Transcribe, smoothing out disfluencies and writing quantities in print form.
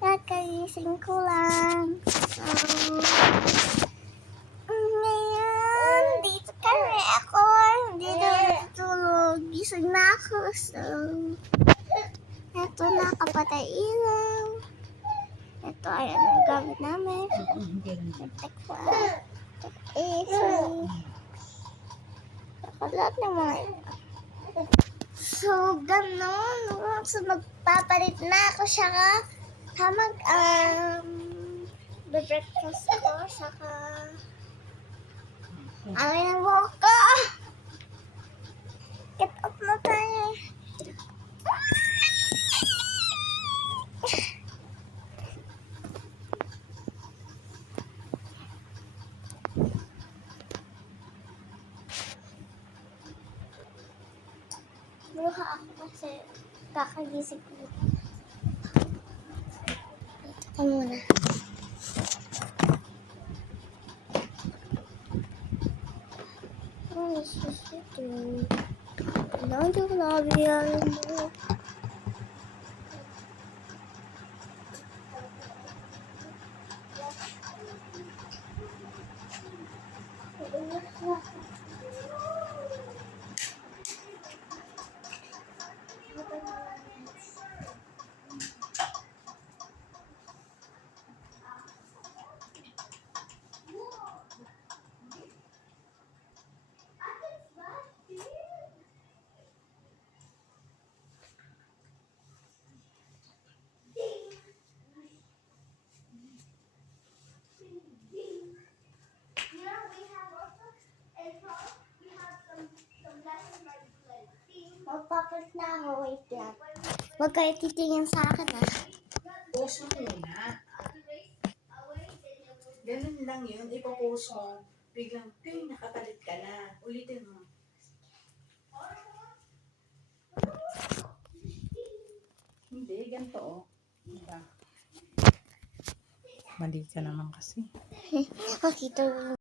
Kakagising ko lang. So, ngayon, dito kami ako. Hindi na natutulog. Gising na ako. So, eto na, kapatay ilaw. Ito ay ang gamit namin. Tekwa. AC. Lahat ng mga ito. So, ganon. So, magpapalit na ako siya be-breakfast ko, saka awin ang buhok ko. Get up na tayo. Bruha ako kasi kakagising ko. Ito muna. Oh, this is it. Nandiyo ko nabiyarin mo. Magpapalit na ako, wait lang. Huwag kayo titingin sa akin, ha? Post mo muna. Ganun lang yun. Ipopost mo. Biglang, nakapalit ka na. Ulitin mo. Hindi, ganito oh. Diba? Mali ka naman kasi. Makita mo.